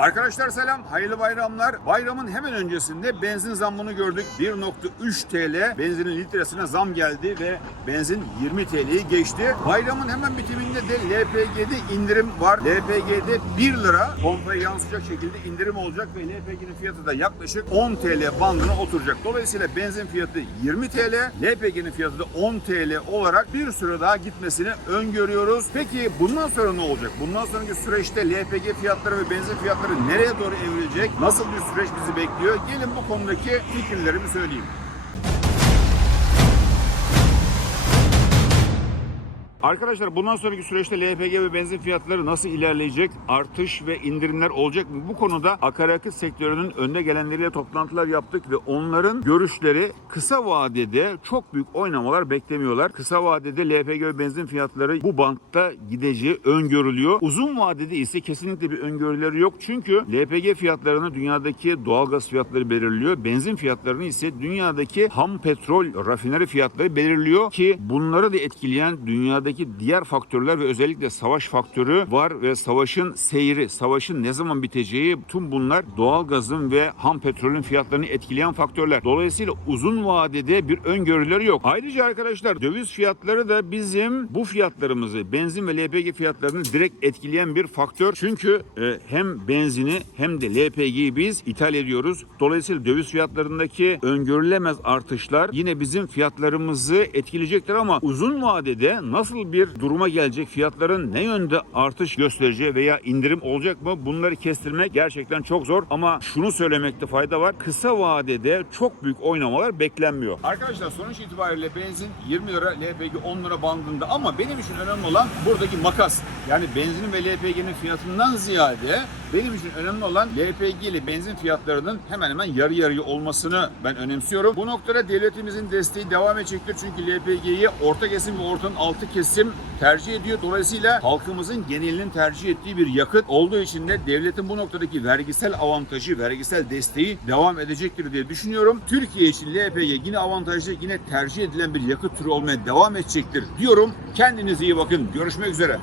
Arkadaşlar selam, hayırlı bayramlar. Bayramın hemen öncesinde benzin zammını gördük. 1.3 TL benzinin litresine zam geldi ve benzin 20 TL'yi geçti. Bayramın hemen bitiminde de LPG'de indirim var. LPG'de 1 lira pompaya yansıyacak şekilde indirim olacak ve LPG'nin fiyatı da yaklaşık 10 TL bandına oturacak. Dolayısıyla benzin fiyatı 20 TL, LPG'nin fiyatı da 10 TL olarak bir süre daha gitmesini öngörüyoruz. Peki bundan sonra ne olacak? Bundan sonraki süreçte LPG fiyatları ve benzin fiyatları nereye doğru evrilecek? Nasıl bir süreç bizi bekliyor? Gelin bu konudaki fikirlerimi söyleyeyim. Arkadaşlar bundan sonraki süreçte LPG ve benzin fiyatları nasıl ilerleyecek? Artış ve indirimler olacak mı? Bu konuda akaryakıt sektörünün önde gelenleriyle toplantılar yaptık ve onların görüşleri kısa vadede çok büyük oynamalar beklemiyorlar. Kısa vadede LPG ve benzin fiyatları bu bantta gideceği öngörülüyor. Uzun vadede ise kesinlikle bir öngörüleri yok. Çünkü LPG fiyatlarını dünyadaki doğalgaz fiyatları belirliyor. Benzin fiyatlarını ise dünyadaki ham petrol rafineri fiyatları belirliyor ki bunları da etkileyen dünyadaki diğer faktörler ve özellikle savaş faktörü var ve savaşın seyri, savaşın ne zaman biteceği tüm bunlar doğalgazın ve ham petrolün fiyatlarını etkileyen faktörler. Dolayısıyla uzun vadede bir öngörüleri yok. Ayrıca arkadaşlar döviz fiyatları da bizim bu fiyatlarımızı benzin ve LPG fiyatlarını direkt etkileyen bir faktör. Çünkü e, hem benzini hem de LPG'yi biz ithal ediyoruz. Dolayısıyla döviz fiyatlarındaki öngörülemez artışlar yine bizim fiyatlarımızı etkileyecektir ama uzun vadede nasıl bir duruma gelecek fiyatların ne yönde artış göstereceği veya indirim olacak mı bunları kestirmek gerçekten çok zor ama şunu söylemekte fayda var. Kısa vadede çok büyük oynamalar beklenmiyor. Arkadaşlar sonuç itibariyle benzin 20 lira, LPG 10 lira bandında ama benim için önemli olan buradaki makas. Yani benzinin ve LPG'nin fiyatından ziyade benim için önemli olan LPG ile benzin fiyatlarının hemen hemen yarı yarıya olmasını ben önemsiyorum. Bu noktada devletimizin desteği devam edecektir. Çünkü LPG'yi orta kesim ve ortanın altı kesim tercih ediyor. Dolayısıyla halkımızın genelinin tercih ettiği bir yakıt olduğu için de devletin bu noktadaki vergisel avantajı, vergisel desteği devam edecektir diye düşünüyorum. Türkiye için LPG yine avantajlı, yine tercih edilen bir yakıt türü olmaya devam edecektir diyorum. Kendinize iyi bakın. Görüşmek üzere.